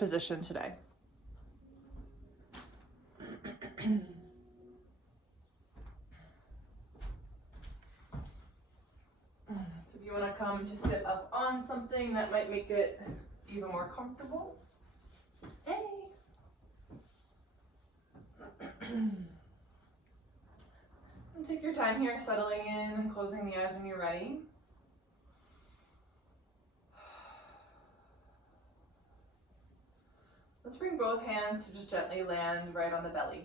position today. So if you want to come to sit up on something, that might make it even more comfortable. Hey. And take your time here, settling in and closing the eyes when you're ready. Let's bring both hands to just gently land right on the belly.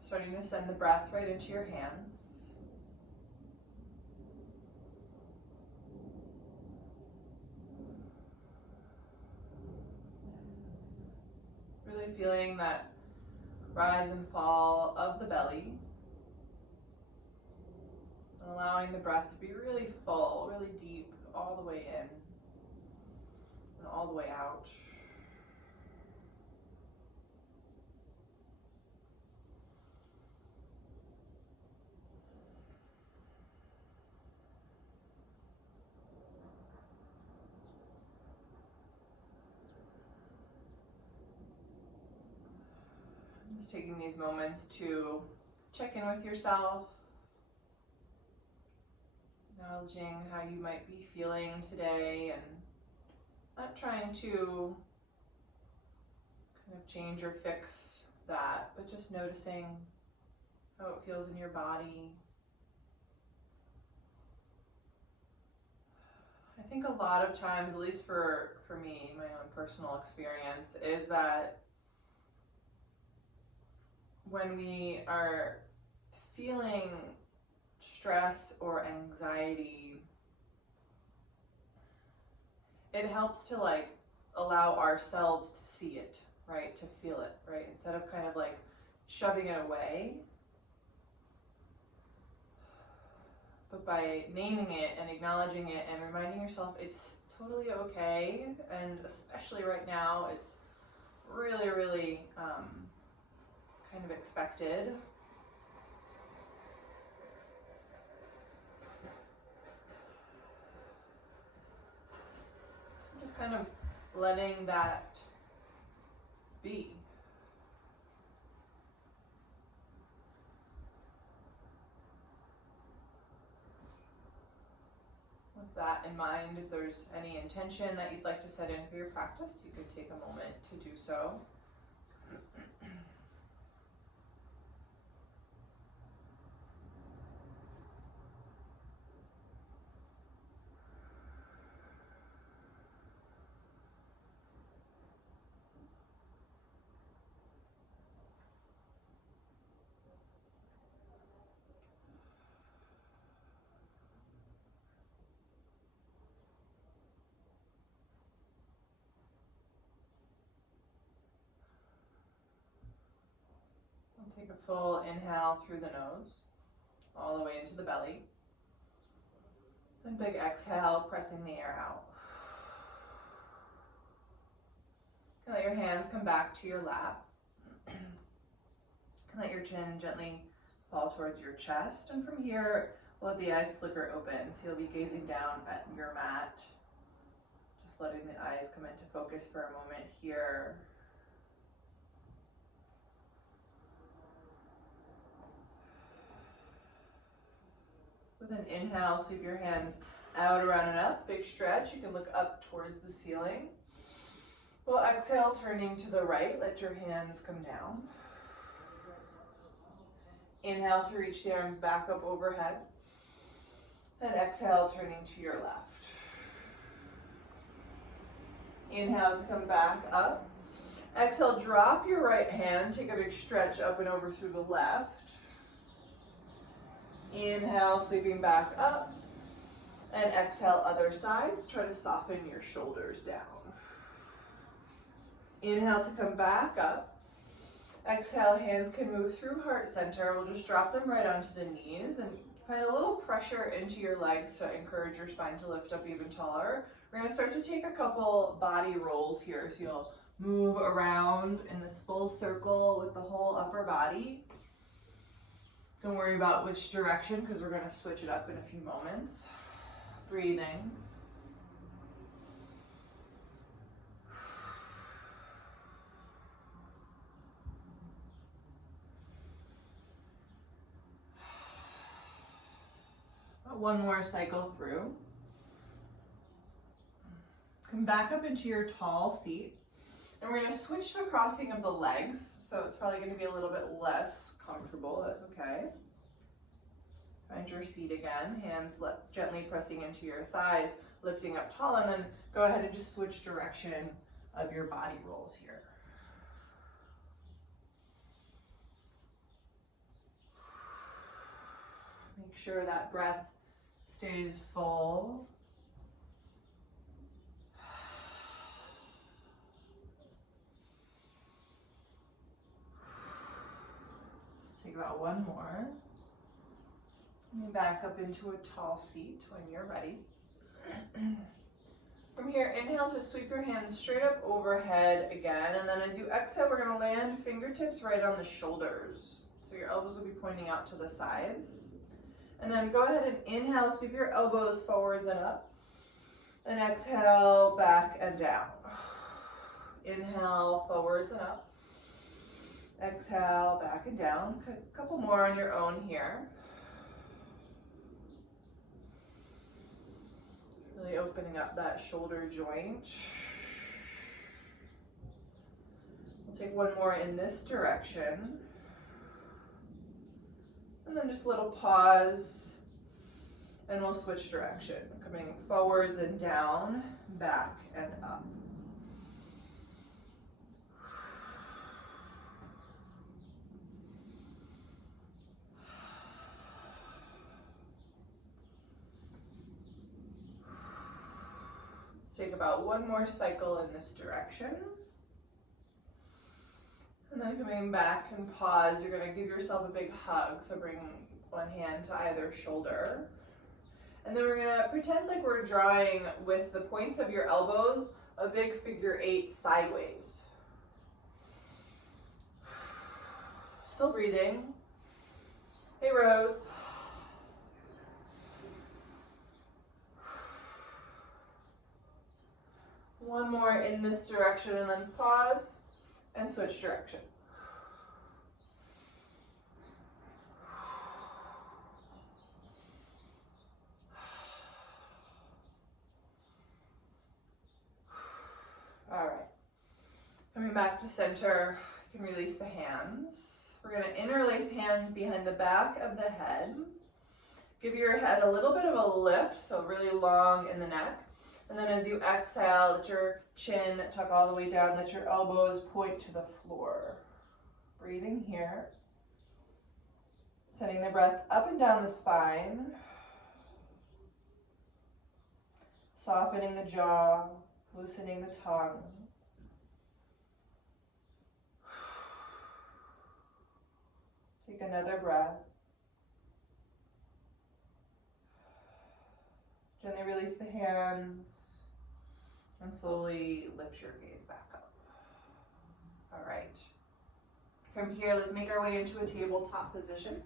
Starting to send the breath right into your hands. Really feeling that rise and fall of the belly. And allowing the breath to be really full, really deep, all the way in and all the way out. Just taking these moments to check in with yourself, acknowledging how you might be feeling today and not trying to kind of change or fix that, but just noticing how it feels in your body. I think a lot of times, at least for me, my own personal experience, is that when we are feeling stress or anxiety, it helps to like allow ourselves to see it, right? To feel it, right? Instead of kind of like shoving it away. But by naming it and acknowledging it and reminding yourself it's totally okay, and especially right now, it's really, really kind of expected. Just kind of letting that be. With that in mind, if there's any intention that you'd like to set in for your practice, you could take a moment to do so. Take a full inhale through the nose, all the way into the belly. Then big exhale, pressing the air out. And let your hands come back to your lap. And let your chin gently fall towards your chest. And from here, we'll let the eyes flicker open. So you'll be gazing down at your mat. Just letting the eyes come into focus for a moment here. With an inhale, sweep your hands out, around, and up. Big stretch. You can look up towards the ceiling. Well, exhale, turning to the right. Let your hands come down. Inhale to reach the arms back up overhead. And exhale, turning to your left. Inhale to come back up. Exhale, drop your right hand. Take a big stretch up and over through the left. Inhale, sweeping back up, and exhale, other sides. Try to soften your shoulders down. Inhale to come back up. Exhale, hands can move through heart center. We'll just drop them right onto the knees and find a little pressure into your legs to encourage your spine to lift up even taller. We're gonna start to take a couple body rolls here. So you'll move around in this full circle with the whole upper body. Don't worry about which direction because we're going to switch it up in a few moments. Breathing. one more cycle through. Come back up into your tall seat. And we're going to switch the crossing of the legs. So it's probably going to be a little bit less comfortable. That's okay. Find your seat again. Hands gently pressing into your thighs, lifting up tall. And then go ahead and just switch direction of your body rolls here. Make sure that breath stays full. Take about one more. And back up into a tall seat when you're ready. From here, inhale to sweep your hands straight up overhead again. And then as you exhale, we're going to land fingertips right on the shoulders. So your elbows will be pointing out to the sides. And then go ahead and inhale, sweep your elbows forwards and up. And exhale, back and down. Inhale, forwards and up. Exhale, back and down. A couple more on your own here. Really opening up that shoulder joint. We'll take one more in this direction. And then just a little pause. And we'll switch direction. Coming forwards and down, back and up. Take about one more cycle in this direction. And then coming back and pause, you're going to give yourself a big hug. So bring one hand to either shoulder. And then we're going to pretend like we're drawing with the points of your elbows a big figure 8 sideways. Still breathing. Hey, Rose. One more in this direction and then pause and switch direction. All right. Coming back to center, you can release the hands. We're going to interlace hands behind the back of the head. Give your head a little bit of a lift, so really long in the neck. And then as you exhale, let your chin tuck all the way down, let your elbows point to the floor. Breathing here. Sending the breath up and down the spine. Softening the jaw, loosening the tongue. Take another breath. Gently release the hands. And slowly lift your gaze back up. All right. From here, let's make our way into a tabletop position.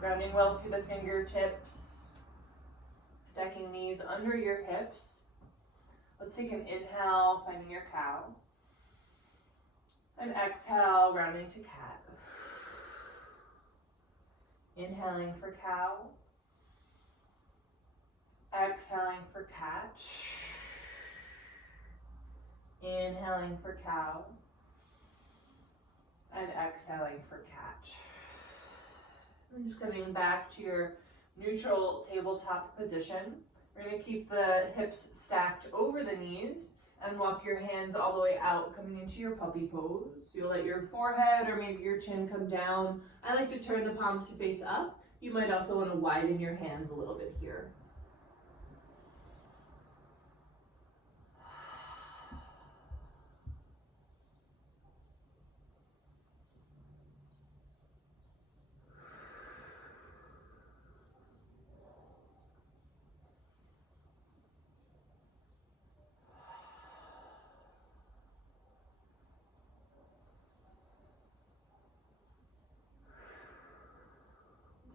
Grounding well through the fingertips. Stacking knees under your hips. Let's take an inhale, finding your cow. And exhale, rounding to cat. Inhaling for cow. Exhaling for cat. Inhaling for cow. And exhaling for cat. And just coming back to your neutral tabletop position. We're going to keep the hips stacked over the knees and walk your hands all the way out, coming into your puppy pose. You'll let your forehead or maybe your chin come down. I like to turn the palms to face up. You might also want to widen your hands a little bit here.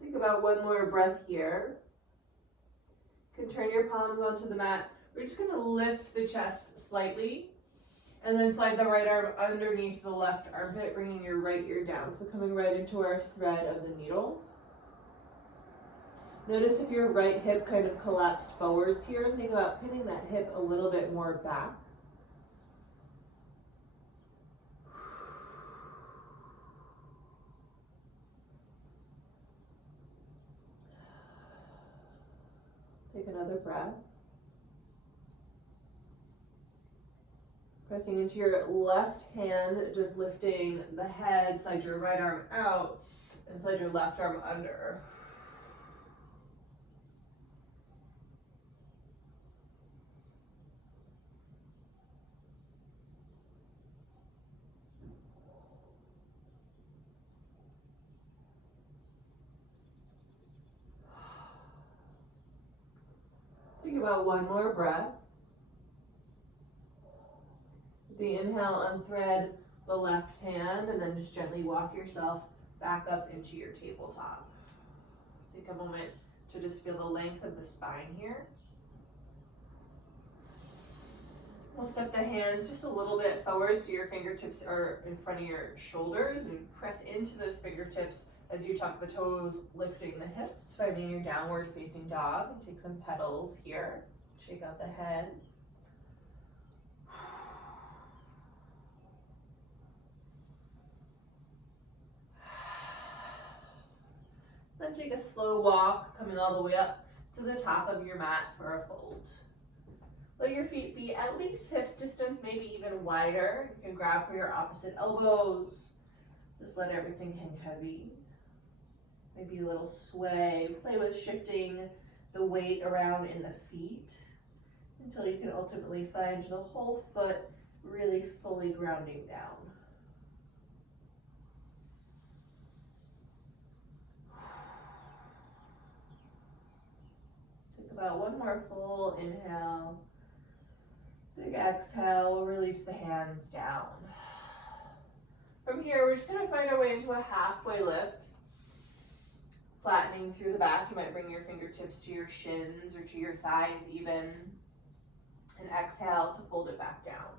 Take about one more breath here. You can turn your palms onto the mat. We're just going to lift the chest slightly. And then slide the right arm underneath the left armpit, bringing your right ear down. So coming right into our thread of the needle. Notice if your right hip kind of collapsed forwards here, and think about pinning that hip a little bit more back. Take another breath. Pressing into your left hand, just lifting the head, slide your right arm out, and slide your left arm under. Take about one more breath. The inhale, unthread the left hand, and then just gently walk yourself back up into your tabletop. Take a moment to just feel the length of the spine here. We'll step the hands just a little bit forward so your fingertips are in front of your shoulders, and press into those fingertips as you tuck the toes, lifting the hips, finding your downward facing dog. Take some petals here. Shake out the head. Then take a slow walk, coming all the way up to the top of your mat for a fold. Let your feet be at least hips distance, maybe even wider. You can grab for your opposite elbows. Just let everything hang heavy. Maybe a little sway. Play with shifting the weight around in the feet until you can ultimately find the whole foot really fully grounding down. Take about one more full inhale. Big exhale, release the hands down. From here, we're just going to find our way into a halfway lift. Flattening through the back, you might bring your fingertips to your shins or to your thighs even. And exhale to fold it back down.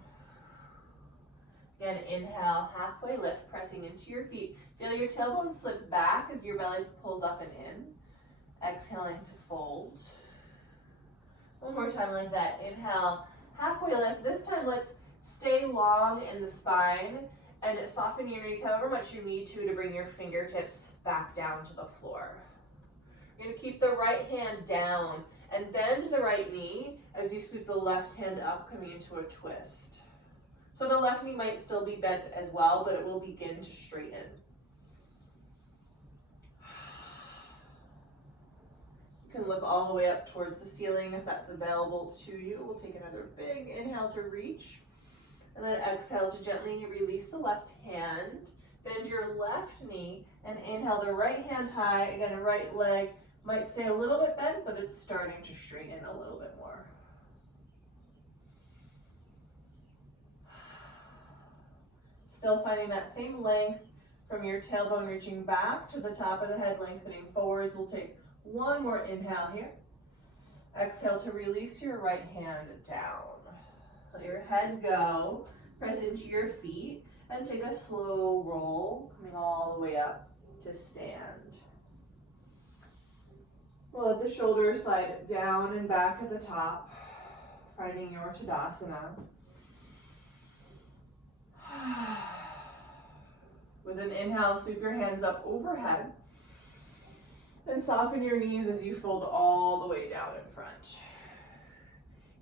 Again, inhale, halfway lift, pressing into your feet. Feel your tailbone slip back as your belly pulls up and in. Exhaling to fold. One more time like that. Inhale, halfway lift. This time let's stay long in the spine and soften your knees however much you need to bring your fingertips back down to the floor. You're going to keep the right hand down and bend the right knee as you sweep the left hand up, coming into a twist. So the left knee might still be bent as well, but it will begin to straighten. You can look all the way up towards the ceiling if that's available to you. We'll take another big inhale to reach. And then exhale to gently release the left hand. Bend your left knee and inhale the right hand high. Again, right leg might stay a little bit bent, but it's starting to straighten a little bit more. Still finding that same length from your tailbone reaching back to the top of the head, lengthening forwards. We'll take one more inhale here. Exhale to release your right hand down. Let your head go, press into your feet, and take a slow roll, coming all the way up to stand. We'll let the shoulders slide down and back at the top, finding your Tadasana. With an inhale, sweep your hands up overhead, and soften your knees as you fold all the way down in front.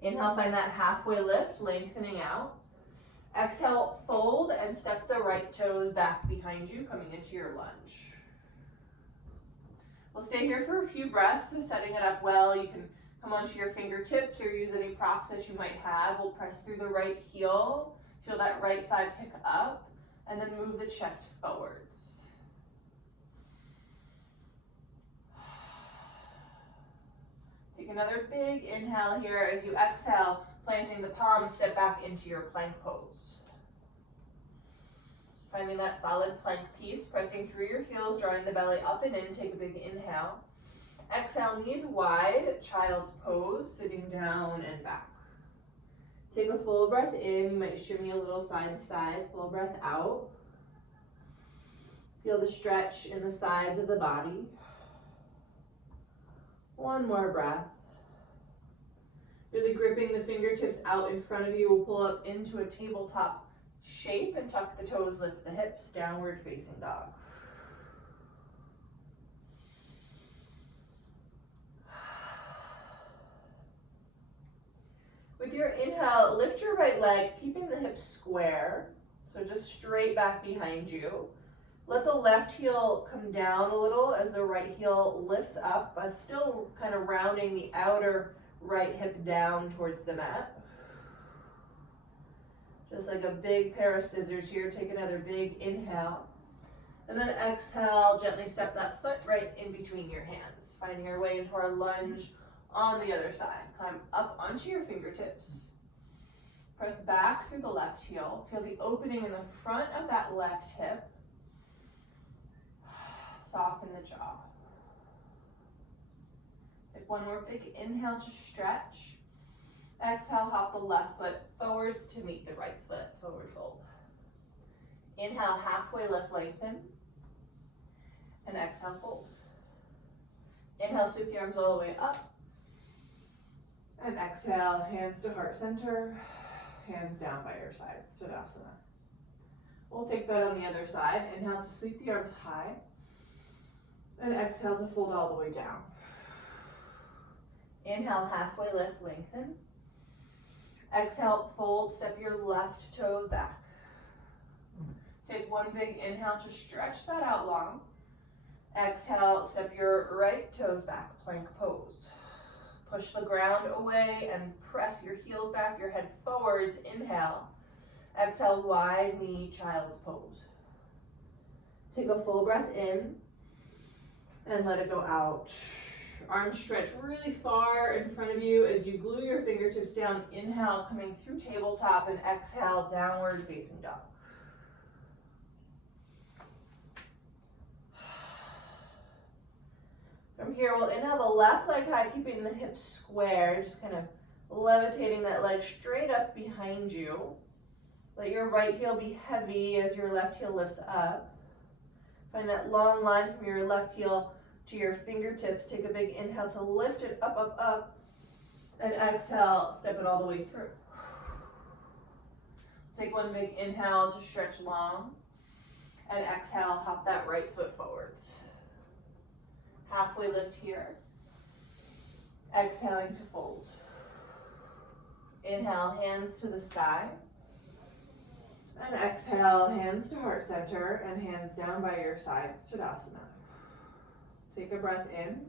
Inhale, find that halfway lift, lengthening out. Exhale, fold and step the right toes back behind you, coming into your lunge. We'll stay here for a few breaths, so setting it up well. You can come onto your fingertips or use any props that you might have. We'll press through the right heel, feel that right thigh pick up, and then move the chest forwards. Take another big inhale here as you exhale, planting the palms, step back into your plank pose. Finding that solid plank piece, pressing through your heels, drawing the belly up and in. Take a big inhale. Exhale, knees wide, child's pose, sitting down and back. Take a full breath in. You might shimmy a little side to side. Full breath out. Feel the stretch in the sides of the body. One more breath. Really gripping the fingertips out in front of you. We'll pull up into a tabletop shape and tuck the toes, lift the hips, downward facing dog. With your inhale, lift your right leg, keeping the hips square, so just straight back behind you. Let the left heel come down a little as the right heel lifts up, but still kind of rounding the outer right hip down towards the mat. Just like a big pair of scissors here. Take another big inhale. And then exhale, gently step that foot right in between your hands, finding our way into our lunge on the other side. Climb up onto your fingertips. Press back through the left heel. Feel the opening in the front of that left hip. Soften the jaw. Take one more big inhale to stretch. Exhale, hop the left foot forwards to meet the right foot, forward fold. Inhale, halfway lift, lengthen. And exhale, fold. Inhale, sweep the arms all the way up. And exhale, hands to heart center, hands down by your sides, Tadasana. We'll take that on the other side. Inhale to sweep the arms high. And exhale to fold all the way down. Inhale, halfway lift, lengthen. Exhale, fold, step your left toes back. Take one big inhale to stretch that out long. Exhale, step your right toes back, plank pose. Push the ground away and press your heels back, your head forwards. Inhale. Exhale, wide knee, child's pose. Take a full breath in and let it go out. Arms stretch really far in front of you as you glue your fingertips down. Inhale, coming through tabletop, and exhale, downward facing dog. From here, we'll inhale the left leg high, keeping the hips square, just kind of levitating that leg straight up behind you. Let your right heel be heavy as your left heel lifts up. Find that long line from your left heel to your fingertips. Take a big inhale to lift it up, up, up. And exhale, step it all the way through. Take one big inhale to stretch long. And exhale, hop that right foot forwards. Halfway lift here. Exhaling to fold. Inhale, hands to the sky. And exhale, hands to heart center and hands down by your sides, Tadasana. Take a breath in.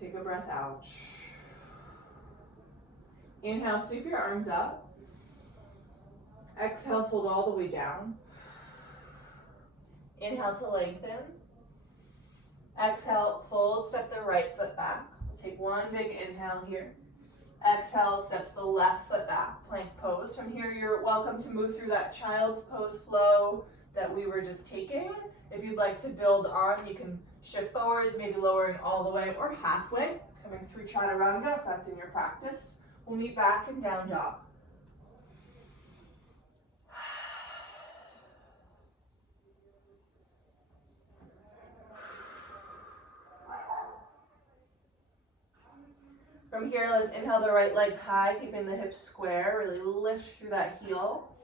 Take a breath out. Inhale, sweep your arms up. Exhale, fold all the way down. Inhale to lengthen. Exhale, fold, step the right foot back. Take one big inhale here. Exhale, steps the left foot back, plank pose. From here, you're welcome to move through that child's pose flow that we were just taking. If you'd like to build on, you can shift forwards, maybe lowering all the way or halfway, coming through chaturanga if that's in your practice. We'll meet back in down dog. From here, let's inhale the right leg high, keeping the hips square. Really lift through that heel.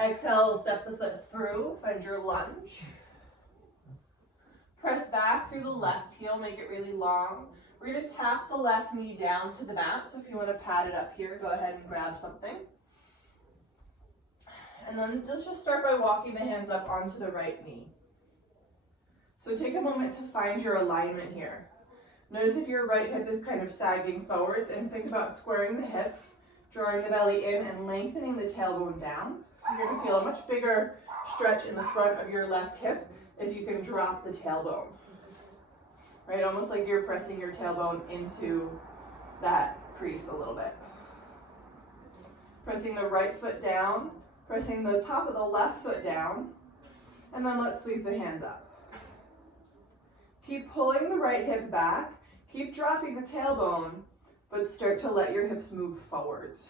Exhale, step the foot through, find your lunge. Press back through the left heel, make it really long. We're gonna tap the left knee down to the mat, so if you wanna pad it up here, go ahead and grab something. And then let's just start by walking the hands up onto the right knee. So take a moment to find your alignment here. Notice if your right hip is kind of sagging forwards, and think about squaring the hips, drawing the belly in and lengthening the tailbone down. You're gonna feel a much bigger stretch in the front of your left hip if you can drop the tailbone. Right, almost like you're pressing your tailbone into that crease a little bit. Pressing the right foot down, pressing the top of the left foot down, and then let's sweep the hands up. Keep pulling the right hip back. Keep dropping the tailbone, but start to let your hips move forwards.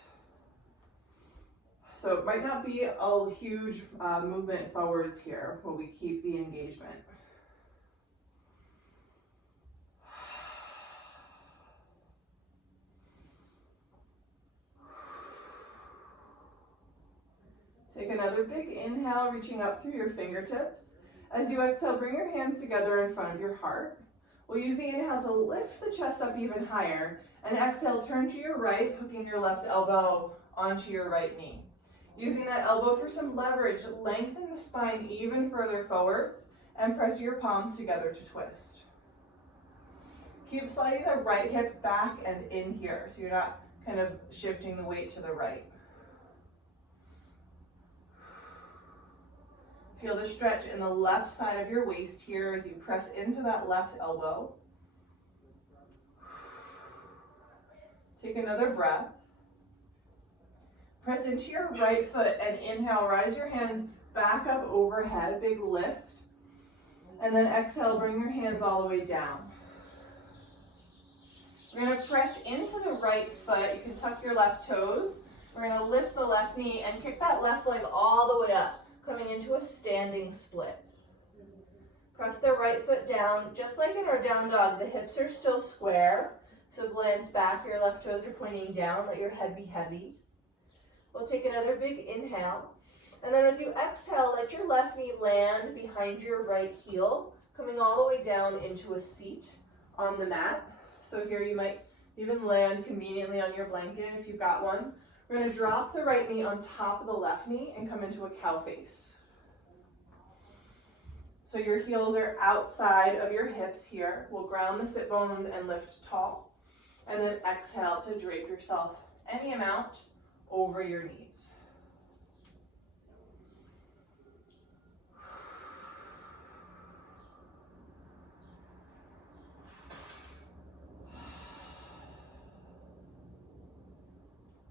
So it might not be a huge movement forwards here, but we keep the engagement. Take another big inhale, reaching up through your fingertips. As you exhale, bring your hands together in front of your heart. We'll use the inhale to lift the chest up even higher, and exhale, turn to your right, hooking your left elbow onto your right knee. Using that elbow for some leverage, lengthen the spine even further forwards, and press your palms together to twist. Keep sliding the right hip back and in here, so you're not kind of shifting the weight to the right. Feel the stretch in the left side of your waist here as you press into that left elbow. Take another breath. Press into your right foot and inhale, rise your hands back up overhead, big lift. And then exhale, bring your hands all the way down. We're gonna press into the right foot. You can tuck your left toes. We're gonna lift the left knee and kick that left leg all the way up, coming into a standing split. Press the right foot down. Just like in our down dog, the hips are still square. So glance back, your left toes are pointing down, let your head be heavy. We'll take another big inhale. And then as you exhale, let your left knee land behind your right heel, coming all the way down into a seat on the mat. So here you might even land conveniently on your blanket if you've got one. We're going to drop the right knee on top of the left knee and come into a cow face. So your heels are outside of your hips here. We'll ground the sit bones and lift tall. And then exhale to drape yourself any amount over your knees.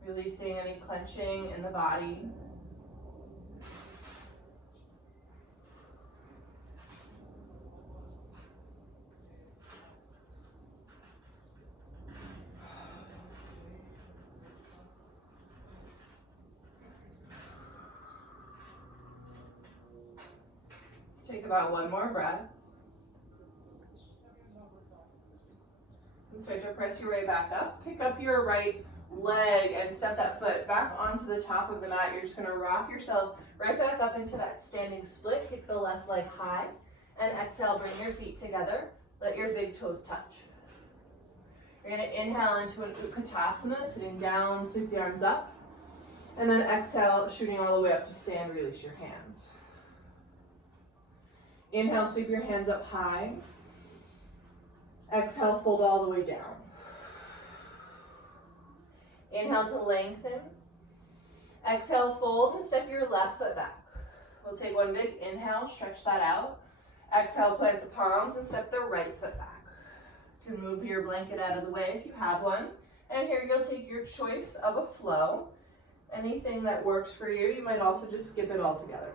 Releasing any clenching in the body. Let's take about one more breath. And start to press your way back up. Pick up your right leg and step that foot back onto the top of the mat. You're just going to rock yourself right back up into that standing split. Kick the left leg high and exhale, bring your feet together. Let your big toes touch. You're going to inhale into an Utkatasana, sitting down, sweep the arms up. And then exhale, shooting all the way up to stand, release your hands. Inhale, sweep your hands up high. Exhale, fold all the way down. Inhale to lengthen. Exhale, fold and step your left foot back. We'll take one big inhale, stretch that out. Exhale, plant the palms and step the right foot back. You can move your blanket out of the way if you have one. And here you'll take your choice of a flow. Anything that works for you. You might also just skip it all together.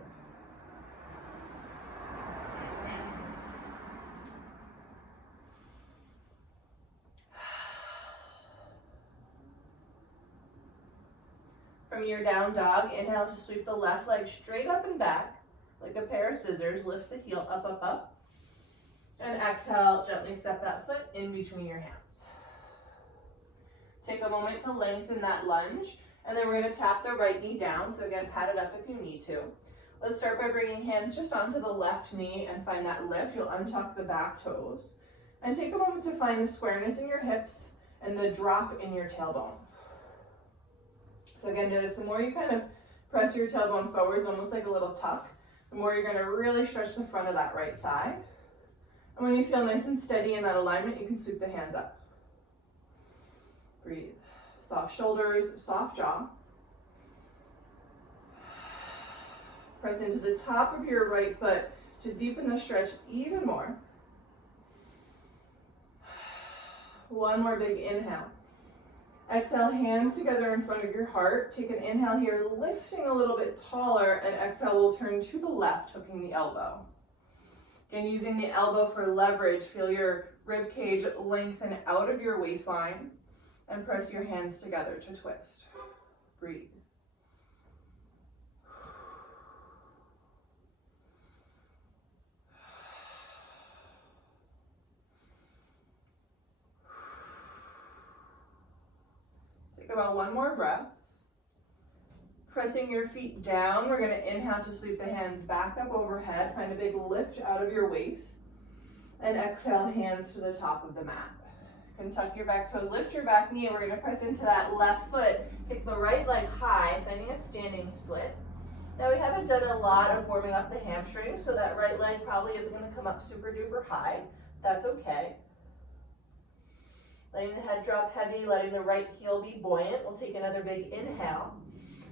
From your down dog, inhale to sweep the left leg straight up and back, like a pair of scissors. Lift the heel up, up, up. And exhale, gently step that foot in between your hands. Take a moment to lengthen that lunge, and then we're going to tap the right knee down. So again, pat it up if you need to. Let's start by bringing hands just onto the left knee and find that lift. You'll untuck the back toes. And take a moment to find the squareness in your hips and the drop in your tailbone. So again, notice the more you kind of press your tailbone forwards, almost like a little tuck, the more you're going to really stretch the front of that right thigh. And when you feel nice and steady in that alignment, you can sweep the hands up. Breathe. Soft shoulders, soft jaw. Press into the top of your right foot to deepen the stretch even more. One more big inhale. Exhale, hands together in front of your heart. Take an inhale here, lifting a little bit taller, and exhale, we'll turn to the left, hooking the elbow. Again, using the elbow for leverage, feel your rib cage lengthen out of your waistline. And press your hands together to twist. Breathe. Take about one more breath. Pressing your feet down, we're going to inhale to sweep the hands back up overhead. Find a big lift out of your waist. And exhale, hands to the top of the mat. You can tuck your back toes, lift your back knee, and we're going to press into that left foot. Kick the right leg high, finding a standing split. Now we haven't done a lot of warming up the hamstrings, so that right leg probably isn't going to come up super duper high. That's okay. Letting the head drop heavy, letting the right heel be buoyant. We'll take another big inhale.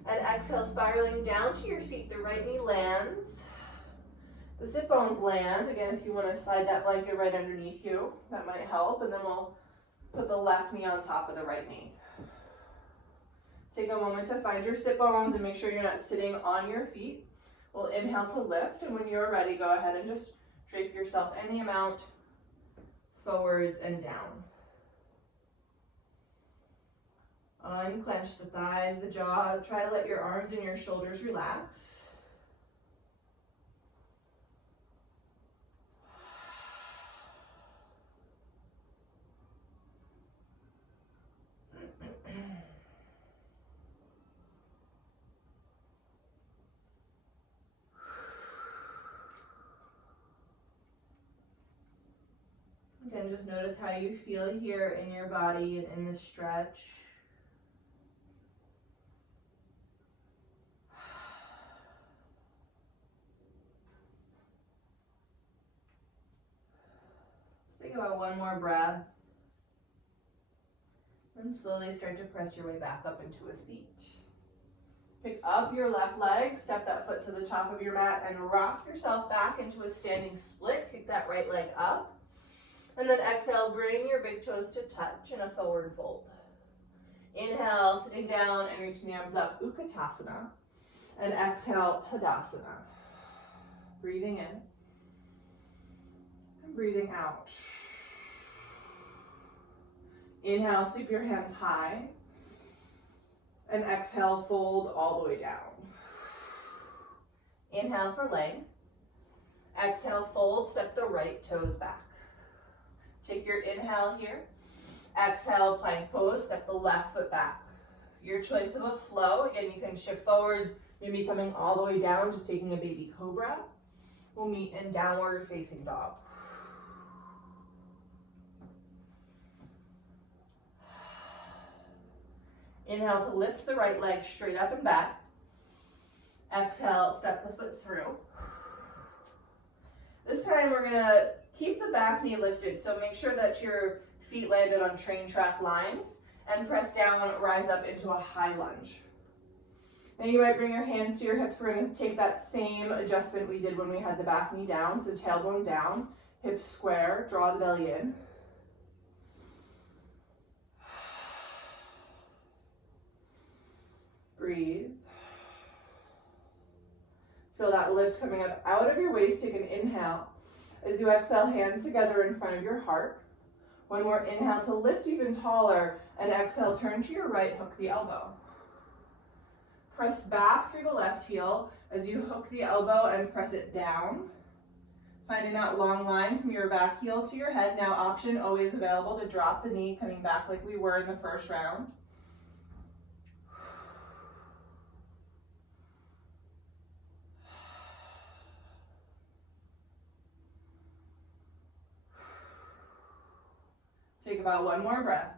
And exhale, spiraling down to your seat. The right knee lands. The sit bones land. Again, if you want to slide that blanket right underneath you, that might help. And then we'll put the left knee on top of the right knee. Take a moment to find your sit bones and make sure you're not sitting on your feet. We'll inhale to lift, and when you're ready, go ahead and just drape yourself any amount forwards and down. Unclench the thighs, the jaw. Try to let your arms and your shoulders relax. Again, just notice how you feel here in your body and in the stretch. Take about one more breath. And slowly start to press your way back up into a seat. Pick up your left leg, step that foot to the top of your mat, and rock yourself back into a standing split. Kick that right leg up. And then exhale, bring your big toes to touch in a forward fold. Inhale, sitting down and reaching the arms up, Utkatasana. And exhale, Tadasana. Breathing in and breathing out. Inhale, sweep your hands high. And exhale, fold all the way down. Inhale for length. Exhale, fold, step the right toes back. Take your inhale here. Exhale, plank pose, step the left foot back. Your choice of a flow. Again, you can shift forwards, maybe coming all the way down, just taking a baby cobra. We'll meet in downward facing dog. Inhale to lift the right leg straight up and back. Exhale, step the foot through. This time we're gonna keep the back knee lifted, so make sure that your feet landed on train track lines and press down, rise up into a high lunge. Then you might bring your hands to your hips. We're gonna take that same adjustment we did when we had the back knee down, so tailbone down, hips square, draw the belly in. Breathe. Feel that lift coming up out of your waist. Take an inhale. As you exhale, hands together in front of your heart. One more inhale to lift even taller, and exhale, turn to your right, hook the elbow. Press back through the left heel as you hook the elbow and press it down. Finding that long line from your back heel to your head. Now option always available to drop the knee, coming back like we were in the first round. Take about one more breath.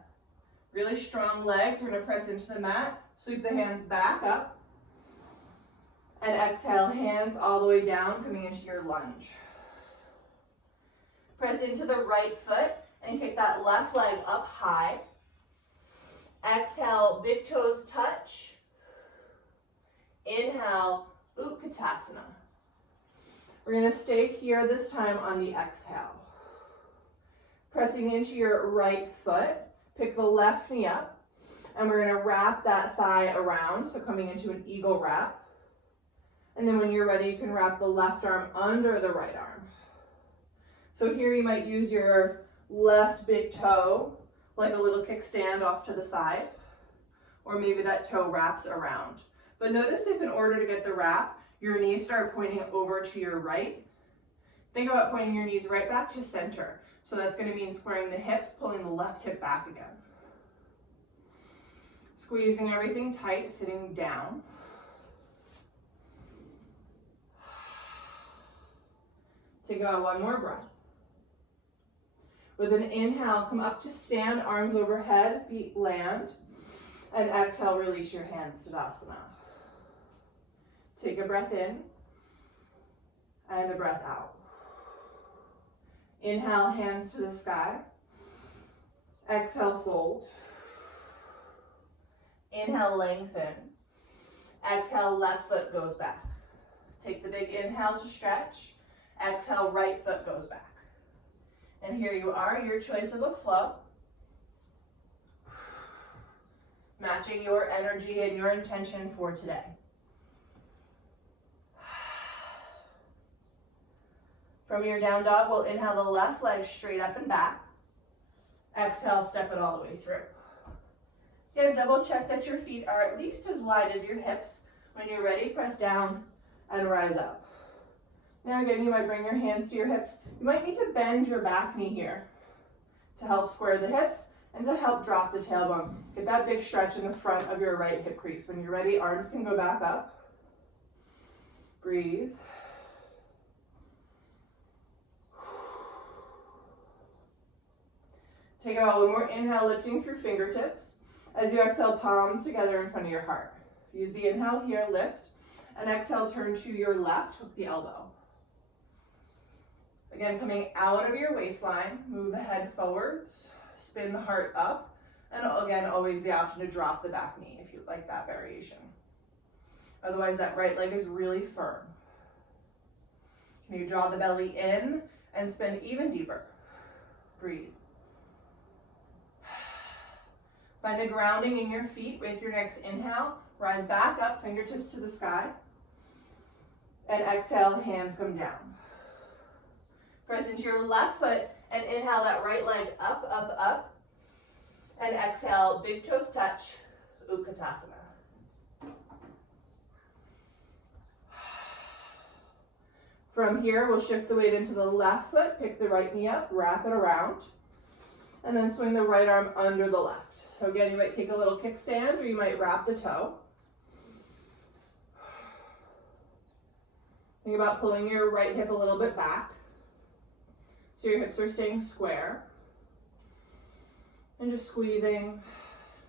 Really strong legs. We're going to press into the mat. Sweep the hands back up. And exhale, hands all the way down, coming into your lunge. Press into the right foot and kick that left leg up high. Exhale, big toes touch. Inhale, Utkatasana. We're going to stay here this time on the exhale. Pressing into your right foot, pick the left knee up, and we're going to wrap that thigh around, so coming into an eagle wrap. And then when you're ready, you can wrap the left arm under the right arm. So here you might use your left big toe like a little kickstand off to the side, or maybe that toe wraps around. But notice if in order to get the wrap, your knees start pointing over to your right, think about pointing your knees right back to center. So that's going to mean squaring the hips, pulling the left hip back again. Squeezing everything tight, sitting down. Take about one more breath. With an inhale, come up to stand, arms overhead, feet land. And exhale, release your hands to Tadasana. Take a breath in and a breath out. Inhale, hands to the sky. Exhale, fold. Inhale, lengthen. Exhale, left foot goes back. Take the big inhale to stretch. Exhale, right foot goes back. And here you are, your choice of a flow. Matching your energy and your intention for today. From your down dog, we'll inhale the left leg straight up and back. Exhale, step it all the way through. Again, double check that your feet are at least as wide as your hips. When you're ready, press down and rise up. Now again, you might bring your hands to your hips. You might need to bend your back knee here to help square the hips and to help drop the tailbone. Get that big stretch in the front of your right hip crease. When you're ready, arms can go back up. Breathe. Take about one more inhale, lifting through fingertips. As you exhale, palms together in front of your heart. Use the inhale here, lift, and exhale, turn to your left, hook the elbow. Again, coming out of your waistline, move the head forwards, spin the heart up, and again, always the option to drop the back knee if you like that variation. Otherwise, that right leg is really firm. Can you draw the belly in and spin even deeper? Breathe. Find the grounding in your feet with your next inhale. Rise back up, fingertips to the sky. And exhale, hands come down. Press into your left foot and inhale that right leg up, up, up. And exhale, big toes touch, Utkatasana. From here, we'll shift the weight into the left foot, pick the right knee up, wrap it around, and then swing the right arm under the left. So again, you might take a little kickstand or you might wrap the toe. Think about pulling your right hip a little bit back so your hips are staying square. And just squeezing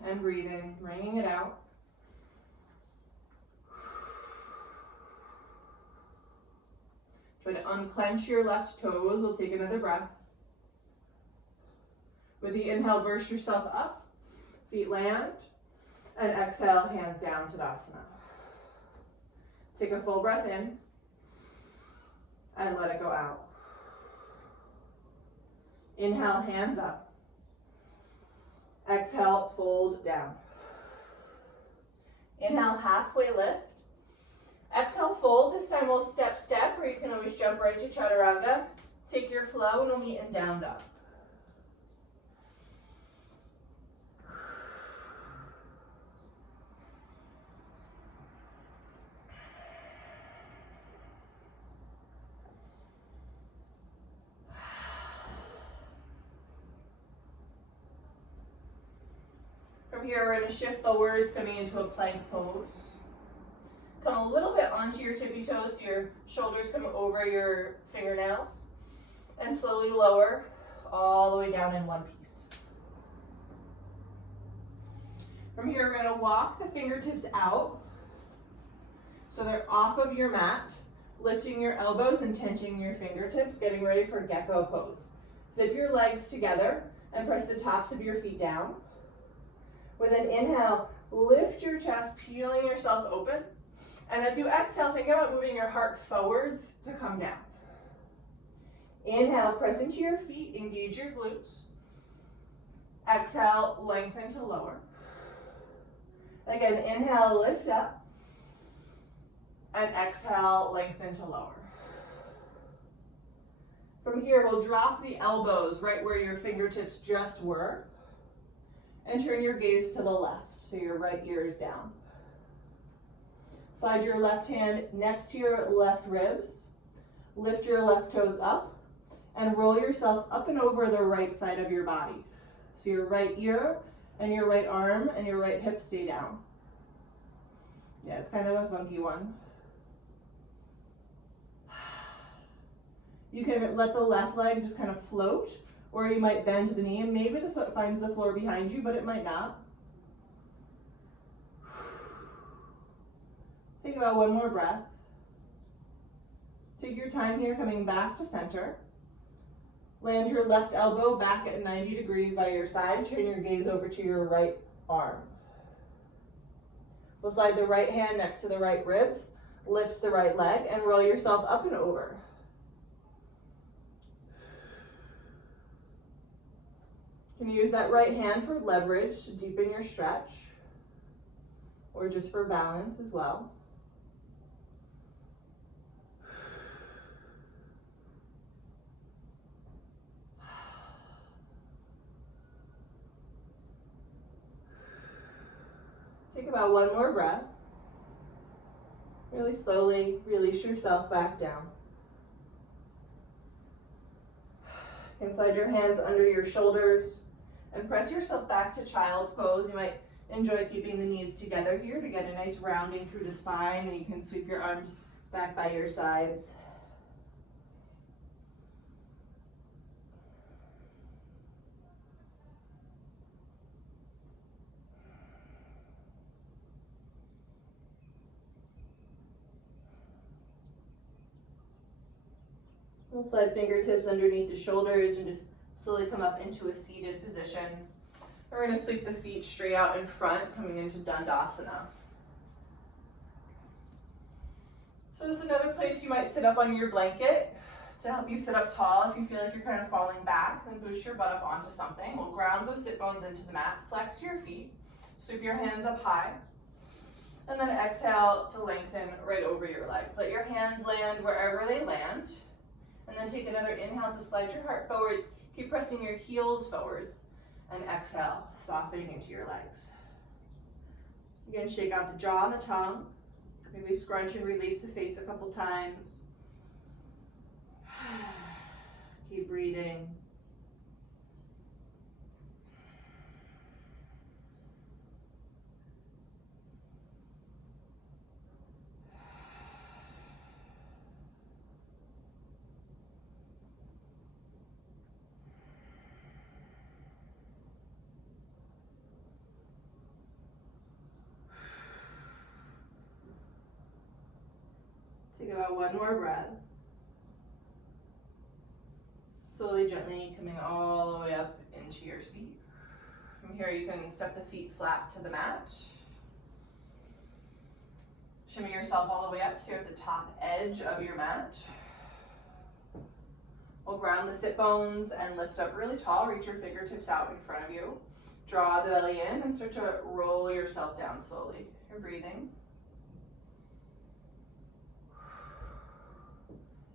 and breathing, wringing it out. Try to unclench your left toes. We'll take another breath. With the inhale, burst yourself up. Feet land, and exhale, hands down to Tadasana. Take a full breath in, and let it go out. Inhale, hands up. Exhale, fold down. Inhale, halfway lift. Exhale, fold. This time we'll step, or you can always jump right to Chaturanga. Take your flow, and we'll meet in down dog. From here, we're going to shift forwards, coming into a plank pose. Come a little bit onto your tippy toes so your shoulders come over your fingernails. And slowly lower all the way down in one piece. From here, we're going to walk the fingertips out so they're off of your mat, lifting your elbows and tenting your fingertips, getting ready for gecko pose. Zip your legs together and press the tops of your feet down. With an inhale, lift your chest, peeling yourself open. And as you exhale, think about moving your heart forwards to come down. Inhale, press into your feet, engage your glutes. Exhale, lengthen to lower. Again, inhale, lift up. And exhale, lengthen to lower. From here, we'll drop the elbows right where your fingertips just were. and turn your gaze to the left, so your right ear is down. Slide your left hand next to your left ribs, lift your left toes up, and roll yourself up and over the right side of your body. So your right ear and your right arm and your right hip stay down. Yeah, it's kind of a funky one. You can let the left leg just kind of float, or you might bend the knee and maybe the foot finds the floor behind you, but it might not. Take about one more breath. Take your time here coming back to center. Land your left elbow back at 90 degrees by your side. Turn your gaze over to your right arm. We'll slide the right hand next to the right ribs, lift the right leg, and roll yourself up and over. You can use that right hand for leverage to deepen your stretch, or just for balance as well. Take about one more breath. Really slowly release yourself back down. You can slide your hands under your shoulders and press yourself back to child's pose. You might enjoy keeping the knees together here to get a nice rounding through the spine, and you can sweep your arms back by your sides. We'll slide fingertips underneath the shoulders and just slowly come up into a seated position. We're going to sweep the feet straight out in front, coming into Dandasana. So this is another place you might sit up on your blanket to help you sit up tall. If you feel like you're kind of falling back, then boost your butt up onto something. We'll ground those sit bones into the mat, flex your feet, sweep your hands up high, and then exhale to lengthen right over your legs. Let your hands land wherever they land. And then take another inhale to slide your heart forwards. Keep pressing your heels forwards. And exhale, softening into your legs. Again, shake out the jaw and the tongue. Maybe scrunch and release the face a couple times. Keep breathing. Take about one more breath. Slowly, gently coming all the way up into your seat. From here, you can step the feet flat to the mat. Shimmy yourself all the way up so you're at the top edge of your mat. We'll ground the sit bones and lift up really tall. Reach your fingertips out in front of you. Draw the belly in and start to roll yourself down slowly. You're breathing.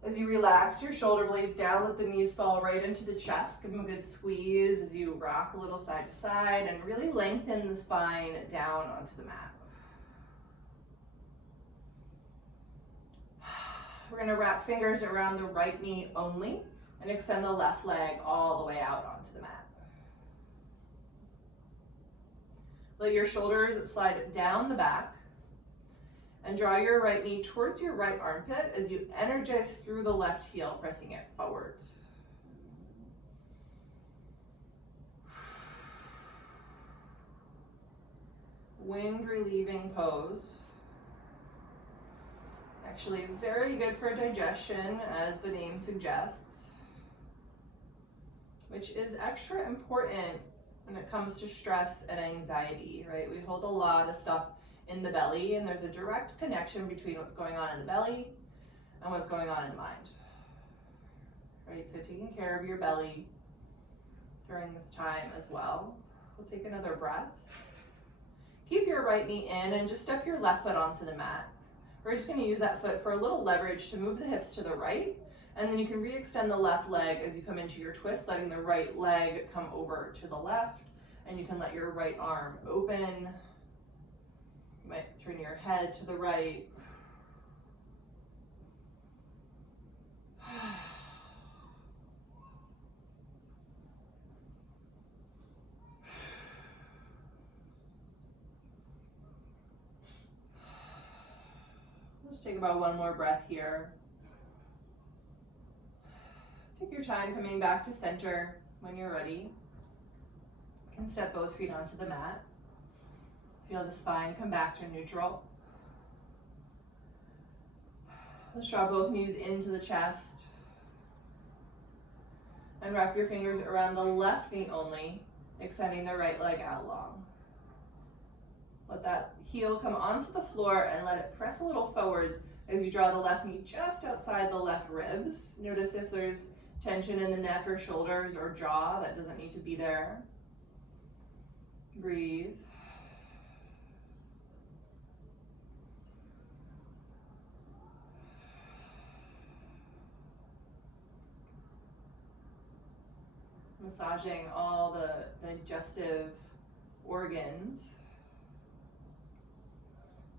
As you relax your shoulder blades down, let the knees fall right into the chest. Give them a good squeeze as you rock a little side to side and really lengthen the spine down onto the mat. We're going to wrap fingers around the right knee only and extend the left leg all the way out onto the mat. Let your shoulders slide down the back. And draw your right knee towards your right armpit as you energize through the left heel, pressing it forwards. Wind relieving pose. Actually very good for digestion, as the name suggests, which is extra important when it comes to stress and anxiety, right? We hold a lot of stuff in the belly, and there's a direct connection between what's going on in the belly and what's going on in the mind. Right, so taking care of your belly during this time as well. We'll take another breath. Keep your right knee in and just step your left foot onto the mat. We're just going to use that foot for a little leverage to move the hips to the right, and then you can re-extend the left leg as you come into your twist, letting the right leg come over to the left, And you can let your right arm open. You might turn your head to the right. Just take about one more breath here. Take your time coming back to center when you're ready. You can step both feet onto the mat. Feel the spine come back to neutral. Let's draw both knees into the chest. And wrap your fingers around the left knee only, extending the right leg out long. Let that heel come onto the floor and let it press a little forwards as you draw the left knee just outside the left ribs. Notice if there's tension in the neck or shoulders or jaw, that doesn't need to be there. Breathe. Massaging all the digestive organs.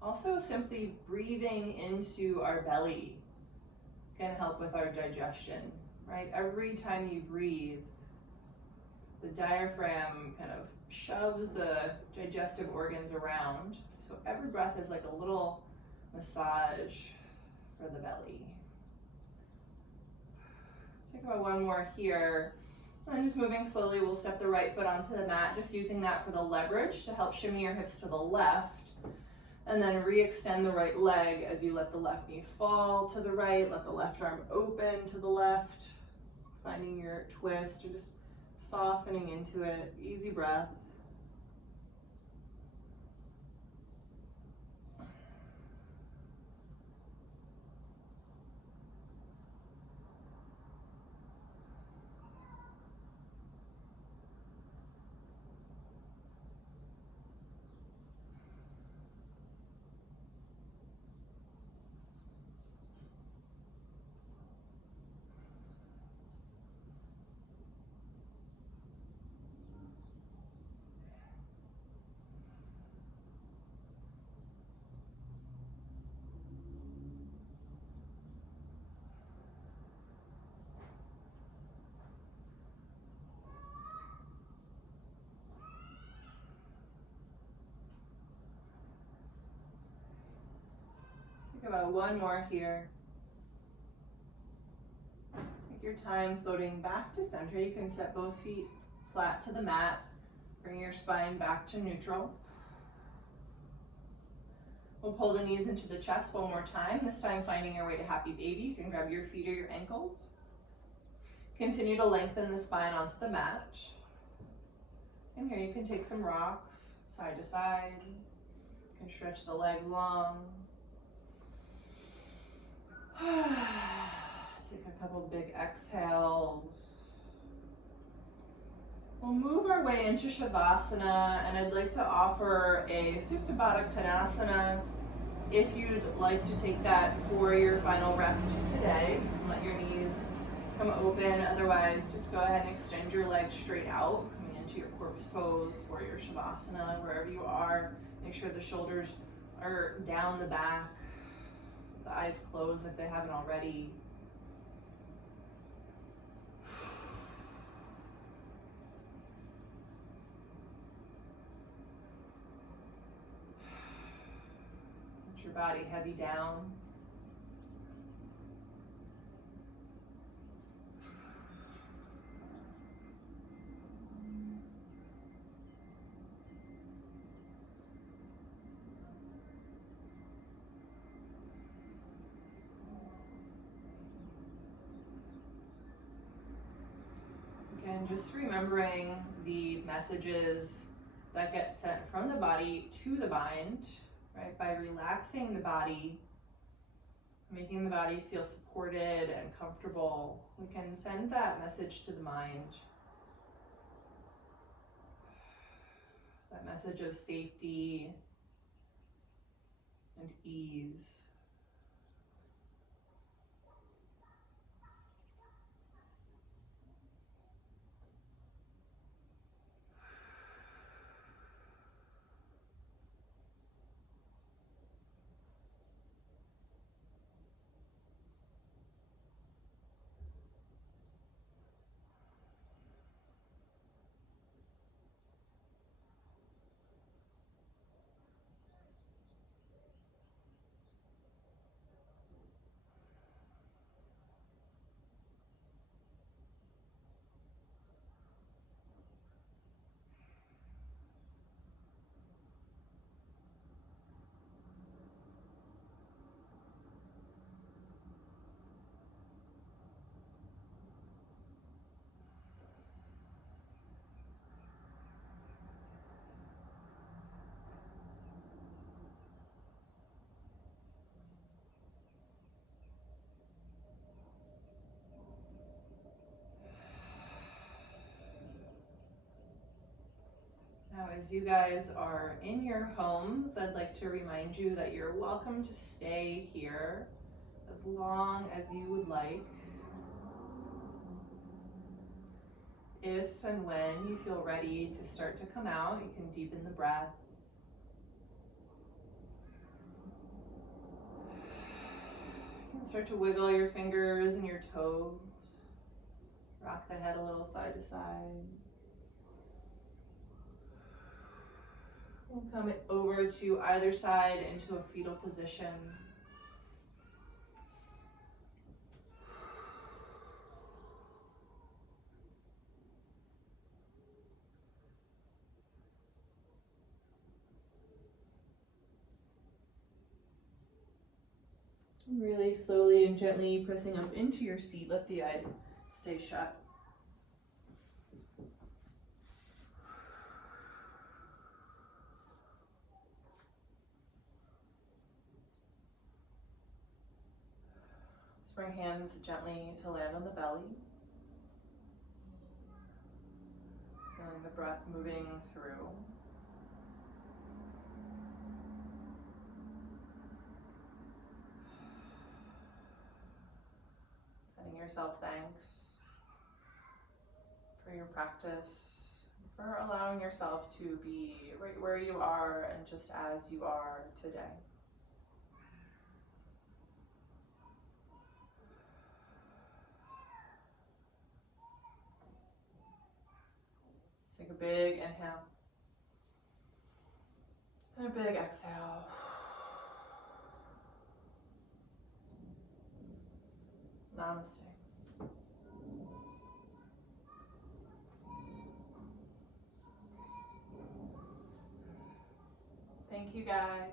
Also, simply breathing into our belly can help with our digestion, right? Every time you breathe, the diaphragm kind of shoves the digestive organs around. So every breath is like a little massage for the belly. Take about one more here. And then just moving slowly, we'll step the right foot onto the mat, just using that for the leverage to help shimmy your hips to the left. And then re-extend the right leg as you let the left knee fall to the right, let the left arm open to the left, finding your twist or just softening into it. Easy breath. Take about one more here. Take your time floating back to center. You can set both feet flat to the mat. Bring your spine back to neutral. We'll pull the knees into the chest one more time, this time finding your way to happy baby. You can grab your feet or your ankles. Continue to lengthen the spine onto the mat. And here you can take some rocks, side to side. You can stretch the legs long. Take a couple big exhales. We'll move our way into Shavasana, and I'd like to offer a Supta Baddha Konasana if you'd like to take that for your final rest today. Let your knees come open, otherwise just go ahead and extend your legs straight out, coming into your corpse pose for your Shavasana, wherever you are. Make sure the shoulders are down the back, the eyes closed if they haven't already. Let your body heavy down. Again, just remembering the messages that get sent from the body to the mind, right? By relaxing the body, making the body feel supported and comfortable, we can send that message to the mind. That message of safety and ease. Now, as you guys are in your homes, I'd like to remind you that you're welcome to stay here as long as you would like. If and when you feel ready to start to come out, you can deepen the breath. You can start to wiggle your fingers and your toes. Rock the head a little side to side. We'll come over to either side into a fetal position. Really slowly and gently pressing up into your seat. Let the eyes stay shut. Bring hands gently to land on the belly. Feeling the breath moving through. Sending yourself thanks for your practice, for allowing yourself to be right where you are and just as you are today. Take a big inhale and a big exhale. Namaste. Thank you, guys.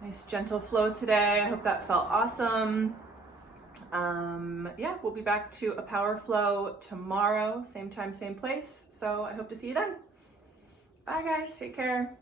Nice gentle flow today. I hope that felt awesome. Yeah, we'll be back to a power flow tomorrow, same time, same place. So I hope to see you then. Bye guys, take care.